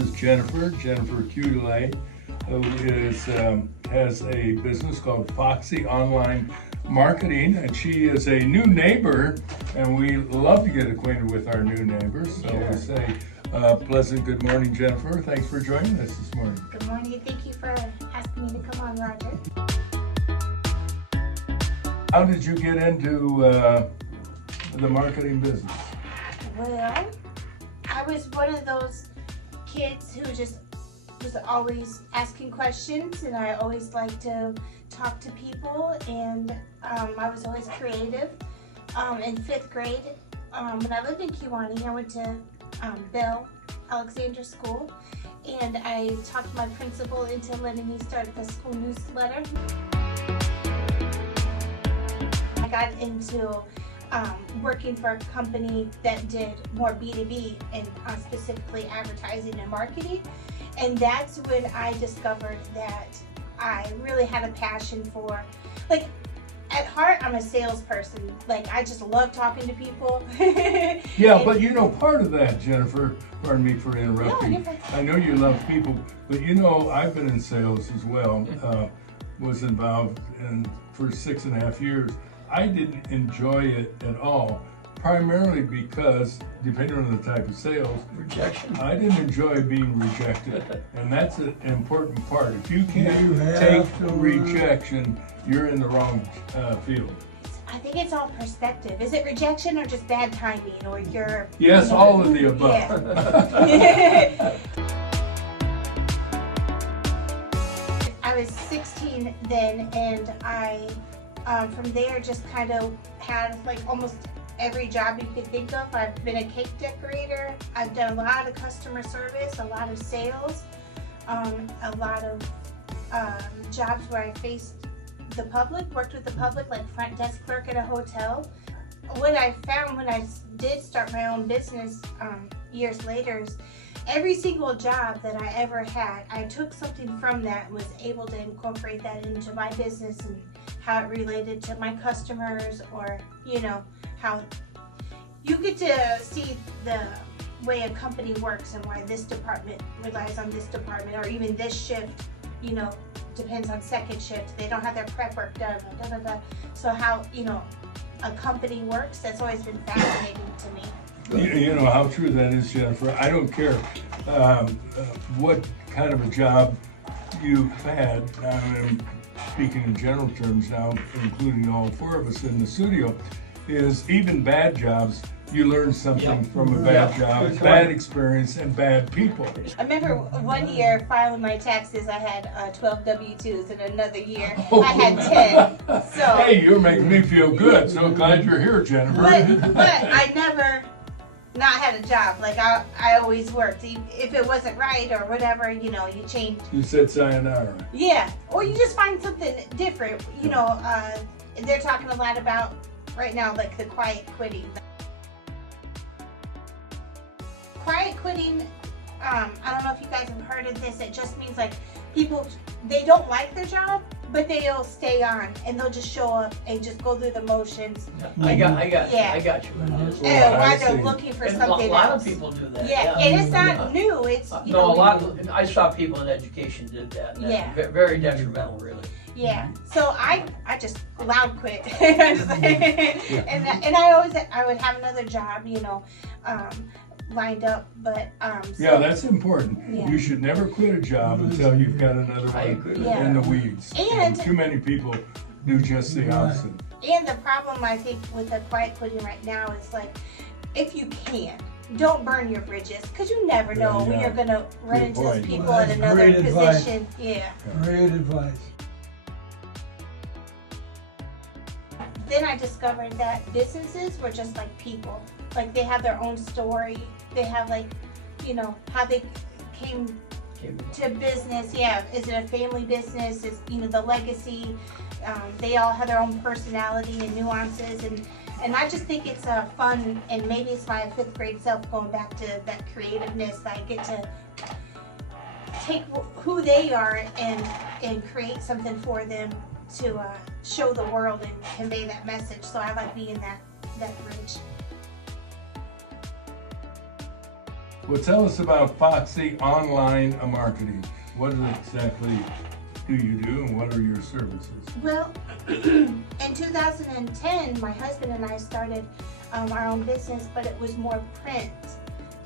is Jennifer Cudelay, who has a business called Foxy Online Marketing, and she is a new neighbor, and we love to get acquainted with our new neighbors. So we say pleasant good morning, Jennifer. Thanks for joining us this morning. Good morning. Thank you for asking me to come on, Roger. How did you get into the marketing business? Well, I was one of those kids who just was always asking questions, and I always liked to talk to people, and I was always creative. In 5th grade, when I lived in Kewanee, I went to Bell Alexander School, and I talked my principal into letting me start the school newsletter. I got into working for a company that did more B2B and specifically advertising and marketing, and that's when I discovered that I really had a passion for, like, at heart I'm a salesperson. Like, I just love talking to people. Yeah, but you know, part of that, Jennifer, pardon me for interrupting. No, I know you love people, but you know, I've been in sales as well, was involved for 6.5 years. I didn't enjoy it at all, primarily because, depending on the type of sales, Rejection. I didn't enjoy being rejected, and that's an important part. If you can't take rejection, you're in the wrong field. I think it's all perspective. Is it rejection or just bad timing, or you're... Yes, all of the above. Yeah. I was 16 then, and I, from there, just kind of had like almost every job you could think of. I've been a cake decorator. I've done a lot of customer service, a lot of sales, a lot of jobs where I faced the public, worked with the public, like front desk clerk at a hotel. What I found when I did start my own business years later is every single job that I ever had, I took something from that and was able to incorporate that into my business and how it related to my customers, or, you know, how you get to see the way a company works and why this department relies on this department, or even this shift, you know, depends on second shift. They don't have their prep work done, da, da, da. So how, you know, a company works, that's always been fascinating to me. You know how true that is, Jennifer. I don't care what kind of a job you've had. I'm speaking in general terms now, including all 4 of us in the studio, is even bad jobs, you learn something from a bad job, bad experience, and bad people. I remember one year filing my taxes, I had 12 W-2s, and another year Oh, I had 10. So, hey, you're making me feel good. So glad you're here, Jennifer. but I never not had a job. Like, I always worked. If it wasn't right or whatever, you know, you change. You said sayonara. Yeah, or you just find something different. You know, they're talking a lot about right now, like the quiet quitting. Quiet quitting, I don't know if you guys have heard of this. It just means like people, they don't like their job, but they'll stay on and they'll just show up and just go through the motions. I got you. Yeah. I got you. And I while see. they're looking for And something a lot else. of people do that. Yeah, and it's not new. It's, you No, know, a lot. I saw people in education did that. And Yeah. that's very detrimental, really. yeah. So I just loud quit. and I would have another job, you know, lined up, but so, Yeah, that's important. Yeah. You should never quit a job until you've got another I one agree with Yeah. in the weeds. And- too many people do just the opposite. And the problem I think with the quiet quitting right now is, like, if you can, don't burn your bridges, because you never know when Yeah. you're gonna run Good into those point. people Well, in that's another great advice. position. Yeah. Great advice. Then I discovered that businesses were just like people. Like, they have their own story. They have, like, you know, how they came to business. Yeah, is it a family business? Is, you know, the legacy. They all have their own personality and nuances, and I just think it's fun, and maybe it's my 5th grade self going back to that creativeness. I get to take who they are and create something for them to show the world and convey that message. So I like being that bridge. Well, tell us about Foxy Online Marketing. What exactly do you do and what are your services? Well, in 2010, my husband and I started our own business, but it was more print.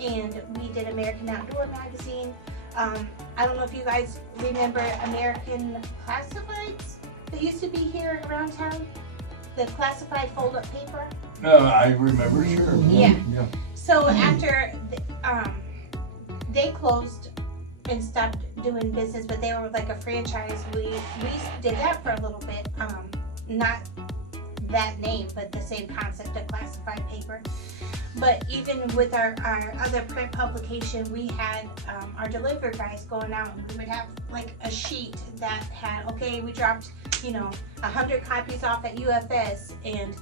And we did American Outdoor Magazine. I don't know if you guys remember American Classifieds that used to be here around town. The classified fold-up paper. No, I remember, sure. Yeah. Yeah. So after they closed and stopped doing business, but they were like a franchise. We did that for a little bit. Not that name, but the same concept of classified paper. But even with our other print publication, we had our delivery guys going out, and we would have like a sheet that had, okay, we dropped 100 copies off at UFS, and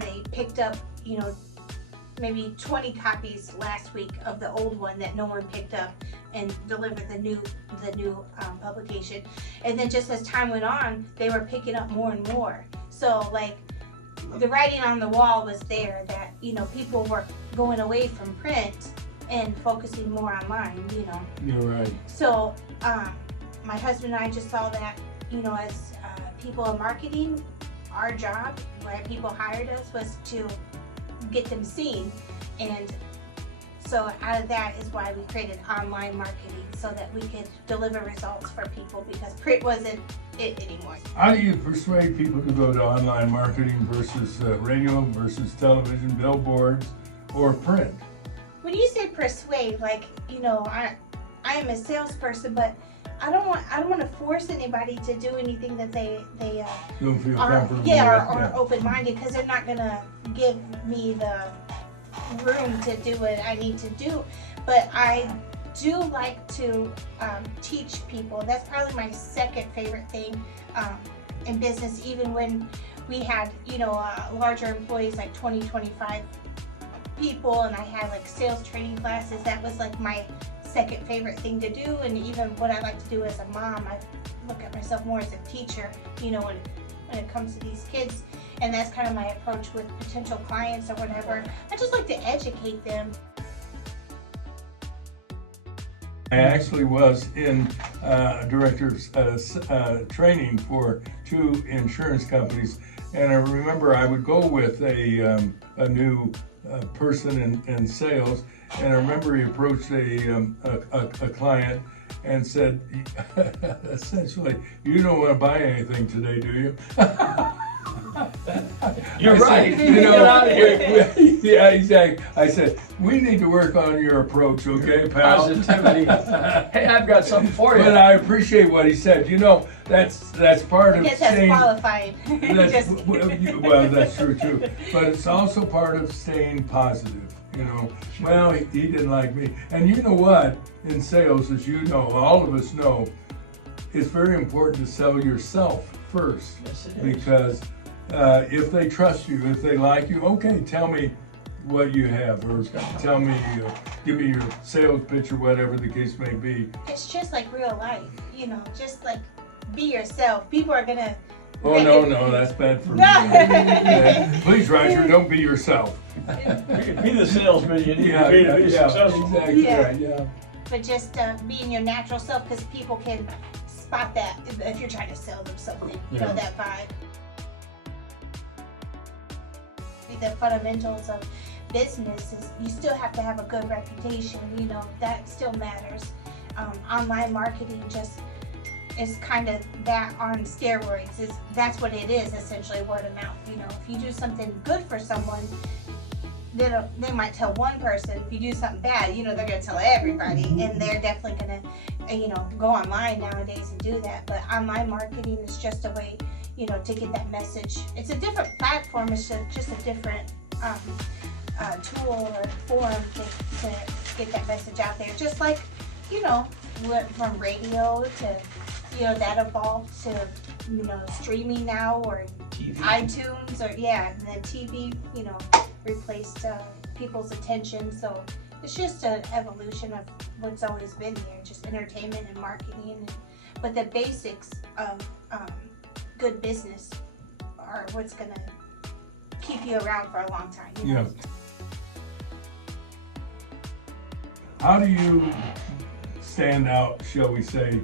they picked up maybe 20 copies last week of the old one that no one picked up, and delivered the new publication. And then just as time went on, they were picking up more and more. So like the writing on the wall was there that people were going away from print and focusing more online. You're right. So my husband and I just saw that as people in marketing, our job, why people hired us, was to get them seen. And so out of that is why we created online marketing, so that we could deliver results for people, because print wasn't it anymore. How do you persuade people to go to online marketing versus radio versus television, billboards, or print? When you say persuade, like I am a salesperson, but I don't want to force anybody to do anything that they Don't feel aren't, comfortable or open-minded, because they're not gonna give me the room to do what I need to do. But I do like to teach people. That's probably my second favorite thing in business. Even when we had larger employees, like 20-25 people, and I had like sales training classes, that was like my second favorite thing to do. And even what I like to do as a mom, I look at myself more as a teacher, when it comes to these kids. And that's kind of my approach with potential clients or whatever. I just like to educate them. I actually was in director's training for 2 insurance companies, and I remember I would go with a new person in sales, and I remember he approached a client and said, essentially, "You don't want to buy anything today, do you?" You're right. Said, Get out of here. Yeah, exactly. I said, "We need to work on your approach, okay, pal?" Positivity. Hey, I've got something for you. But I appreciate what he said. That's part of Yes, that's staying. qualified. Just Well, that's true too. But it's also part of staying positive. Well, he didn't like me. And you know what? In sales, as you know, all of us know, it's very important to sell yourself first. Yes, it is. Because if they trust you, if they like you, okay, tell me what you have, or tell me, give me your sales pitch, or whatever the case may be. it's just like real life, just like be yourself. People are gonna. Oh, no, that's bad for me. No. Yeah. Please, Roger, don't be yourself. Be the salesman you need to be successful. Exactly Yeah. right, yeah. But just being your natural self, because people can spot that if you're trying to sell them something. Yeah. That vibe. The fundamentals of business is you still have to have a good reputation. That still matters. Online marketing just is kind of that on steroids. That's what it is, essentially, word of mouth. If you do something good for someone, they might tell one person. If you do something bad, they're going to tell everybody, and they're definitely going to, go online nowadays and do that. But online marketing is just a way, to get that message. It's a different platform. It's just a different tool or form to get that message out there. Just like, went from radio to, that evolved to, streaming now, or TV. iTunes, or and then TV, replaced people's attention. So it's just an evolution of what's always been there, just entertainment and marketing. But the basics of good business are what's gonna keep you around for a long time. Yeah. how do you stand out, shall we say,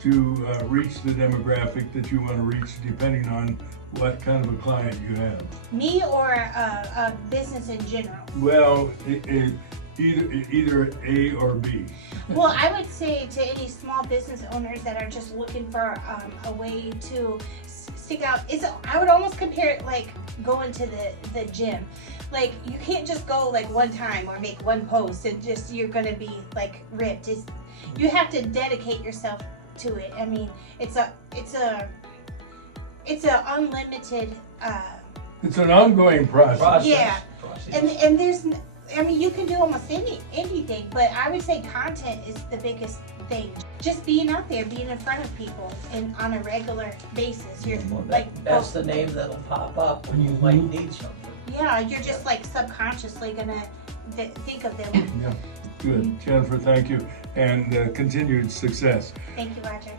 to reach the demographic that you want to reach, depending on what kind of a client you have? Me or a business in general? Well, either A or B. Well, I would say to any small business owners that are just looking for a way to stick out, I would almost compare it like going to the gym. Like, you can't just go like one time or make one post and just you're gonna be like ripped. You have to dedicate yourself to it. I mean, it's a unlimited. It's an ongoing process. Yeah, and there's, I mean, you can do almost anything, but I would say content is the biggest thing. Just being out there, being in front of people, and on a regular basis. You're That's the name that'll pop up when you might need something. yeah, you're just like subconsciously gonna think of them. Yeah, good. Jennifer, thank you, and continued success. Thank you, Roger.